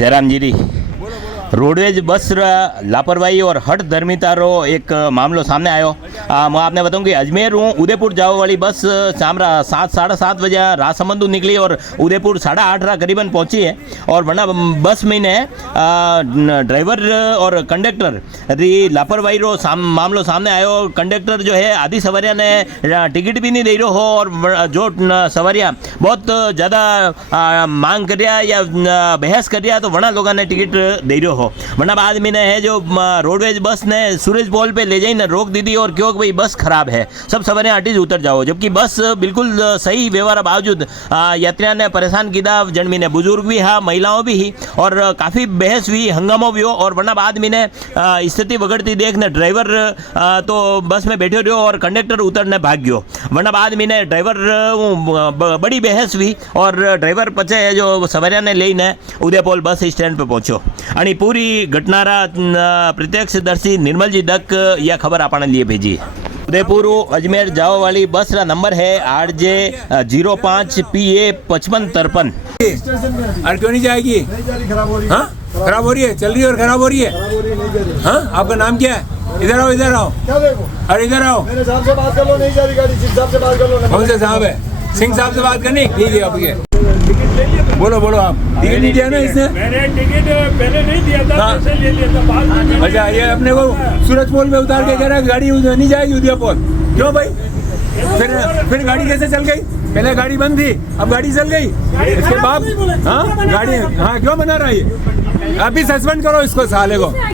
जयरामगिरी roadways bus लापरवाही और हट धर्मितारो एक मामलो सामने आयो। मैं आपने बताऊं कि अजमेर हूँ उदयपुर जाओ वाली बस शाम 7 साढ़े 7 बजे राजसमंद निकली और उदयपुर 8:30 करीबन पहुंची है। और वरना बस में ने ड्राइवर और कंडक्टर री लापरवाही रो मामलो सामने आयो। कंडक्टर जो है आधी सवारियाँ ने टिकट भी नहीं दे रहो और जो सवारियाँ बहुत ज़्यादा मांग करिया या बहस करिया तो वरना लोगों ने टिकट दे रहो हो। वरना बाद में ने है जो रोडवेज बस ने सूरज पोल पे ले जाई ने रोक दी थी और क्यों भाई बस खराब है, सब सवारियाँ हटी उतर जाओ। जबकि बस बिल्कुल सही व्यवहार बावजूद यात्रियों ने परेशान किया। जनमी ने बुजुर्ग भी हा, महिलाओं भी ही और काफ़ी बहस हुई, हंगामा भी हो। और वरना बाद में ने स्थिति बगड़ती देख ने ड्राइवर तो बस में बैठे रहो और कंडक्टर उतरने भाग गयो। वरना बाद में ने ड्राइवर बड़ी बहस हुई और ड्राइवर पचे जो सवारियाँ ने लईने उदयपुर बस स्टेशन पे पहुंचो। आणि पूरी घटनारा प्रत्यक्षदर्शी निर्मल जी दक यह खबर आपने लिए भेजी। उदयपुर अजमेर जाओ वाली बस का नंबर है RJ 05 PA 5553। और क्यों नहीं जाएगी? हाँ खराब हो रही है, चल रही है और खराब हो रही है। हाँ आपका नाम क्या है? इधर आओ, इधर आओ। अरे इधर आओ। मेरे साहब से बात कर लो, नहीं जा रही गाड़ी, सिंह साहब से बात कर लो। कौन से साहब है? सिंह साहब से बात करनी? ठीक है आपके बोलो बोलो आप। टिकट नहीं दिया ना इसने? मैंने टिकट पहले नहीं दिया था, पैसे ले लिया था बाद में। अच्छा ये अपने को सूरज पोल में उतार के कह रहा है गाड़ी नहीं जाएगी उदयपुर। क्यों भाई? फिर गाड़ी कैसे चल गई? पहले गाड़ी बंद थी, अब गाड़ी चल गई। इसके बाद हाँ गाड़ी हाँ क्यों बना रहा है ये? अभी सस्पेंड करो इसको साले को।